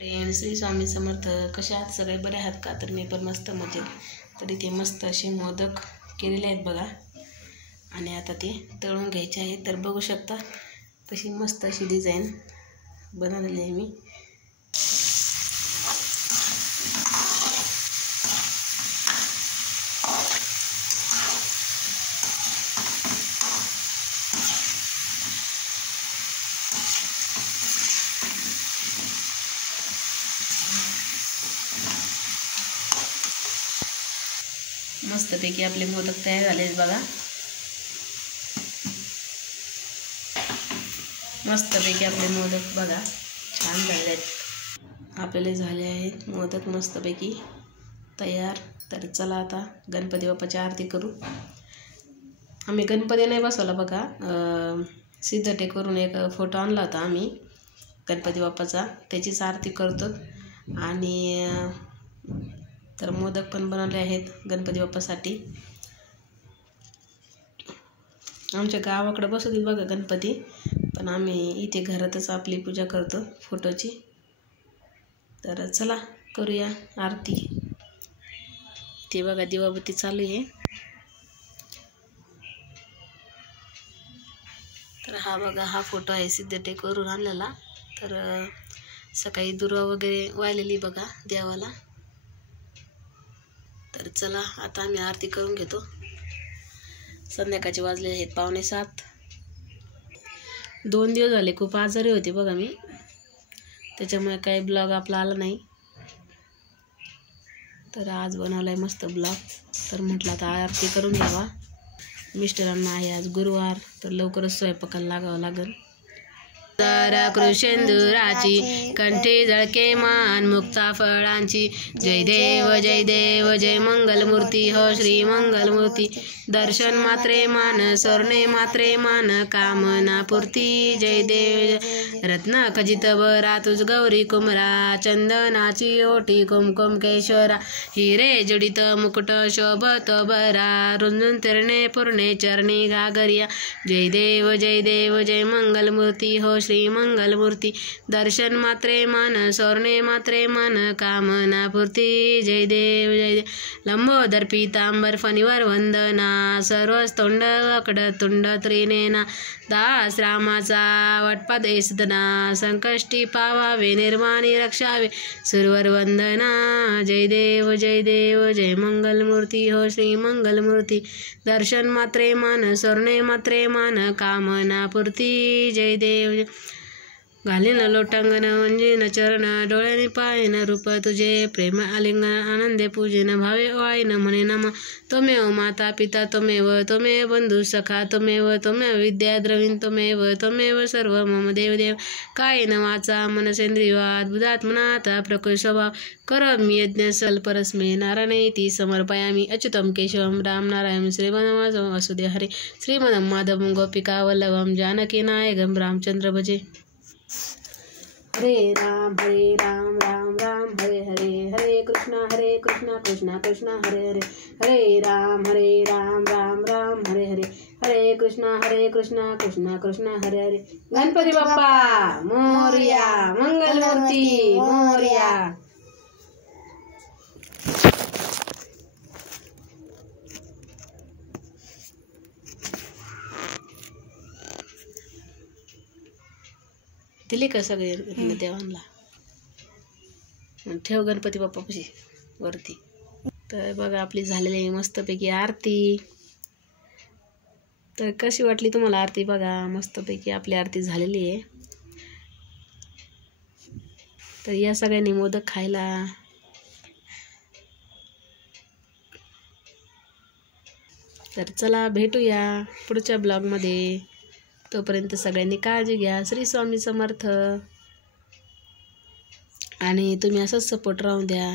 प्रेम श्री स्वामी समर्थ. कशा आहात सगळे? बरे आहात का? तर मी पण मस्त मजेत. तर इथे मस्त असे मोदक केलेले आहेत बघा, आणि आता ते तळून घ्यायचे आहेत. तर बघू शकता कशी मस्त अशी डिझाईन बनवलेली आहे मी. मस्तपैकी आपले मोदक तयार झाले आहेत बघा. मस्तपैकी आपले मोदक बघा छान झाले आहेत. आपले झाले आहेत मोदक मस्तपैकी तयार. तर चला आता गणपती बाप्पाची आरती करू. आम्ही गणपती नाही बसवला बघा, सिद्धटे करून एक फोटो आणला होता आम्ही गणपती बाप्पाचा, त्याचीच आरती करतो. आणि तर मोदक पण बनवले आहेत गणपती बाप्पासाठी. आमच्या गावाकडे बसवतील बघा गणपती, पण आम्ही इथे घरातच आपली पूजा करतो फोटोची. तर चला करूया आरती. इथे बघा दिवाबत्ती चालू आहे. तर हा बघा हा फोटो आहे सिद्धटे करून आणलेला. तर सकाळी दुर्वा वगैरे वाहिलेली बघा देवाला. तर चला आता आम्ही आरती करून घेतो. संध्याकाळचे वाजले आहेत 6:45. 2 दिवस झाले खूप आजारी होते बघा मी, त्याच्यामुळे काही ब्लॉग आपला आला नाही. तर आज बनवलाय मस्त ब्लॉग. तर म्हटलं आता आरती करून घ्यावा. मिस्टरांना आहे आज गुरुवार, तर लवकरच स्वयंपाकाला लागावं लागेल. तर कृषेंदुराची कंठी झळके मान मुक्ता फळांची. जय देव जय देव जय मंगलमूर्ती हो श्री मंगलमूर्ती. दर्शन मात्रे मान स्वर्णे मात्रे मान कामना पूर्ती. जय देव रत्न खजित बरा तुझ गौरी कुमरा. चंदनाची ओटी कुमकुम केशरा. हिरे जडित मुकुट शोभत बरा. रुंजून तिरणे पूर्णे चरणी घागरिया. जय देव जय देव जय मंगलमूर्ती हो श्री मंगलमूर्ती. दर्शन मात्रे मान स्वर्णे मात्रे मान कामना पूर्ती. जय देव जय देव. लंबोदर पीतांबर फणीवर वंदना. सर्वस्तोंड वकड तुंड त्रिनेना. दास रामाचा वटपद सदना. संकष्टी पावावे निर्माणी रक्षावे सुरवर वंदना. जय देव जय देव जय मंगलमूर्ती हो श्री मंगलमूर्ती. दर्शन मात्रे मान स्वर्णे मात्रे मान कामना पूर्ती. जय देव. घालीन लोटांगण वंजीन चरण. डोळ्याने पायन रूप तुझे. प्रेम आलिंगन आनंदे पूजन. भावे वाईन म्हणे नमा. त्वमेव माता पिता त्वमेव बंधू सखा त्वमेव विद्या द्रवीण त्वमेव सर्व मम देवदेव. कायेन वाचा मनसेंद्रियात् बुधात्मनात् प्रकृती स्वभाव. करोमि यज्ञ सल्परस्मै नारायणेति समर्पयामि. अच्युतं केशवं राम नारायणं श्रीमन्माधवं वसुदेव हरे. श्रीमन्ं माधवं गोपिका वल्लभं जानकी नायकं रामचंद्र भजे. हरे राम राम राम हरे हरे. हरे कृष्णा कृष्णा कृष्णा हरे हरे. हरे राम राम राम हरे हरे. हरे कृष्णा कृष्णा कृष्णा हरे हरे. गणपती बाप्पा मोरया. मंगलमूर्ती मोरया. दिले का सगळे देवांना? ठेव गणपती बाप्पापाशी वरती. तर बघा आपली झालेली आहे मस्तपैकी आरती. तर कशी वाटली तुम्हाला आरती? बघा मस्तपैकी आपली आरती झालेली आहे. तर या सगळ्यांनी मोदक खायला. तर चला भेटूया पुढच्या ब्लॉगमध्ये. तोपर्यंत सगळ्यांनी काळजी घ्या. श्री स्वामी समर्थ. आणि तुम्ही असंच सपोर्ट राहून द्या.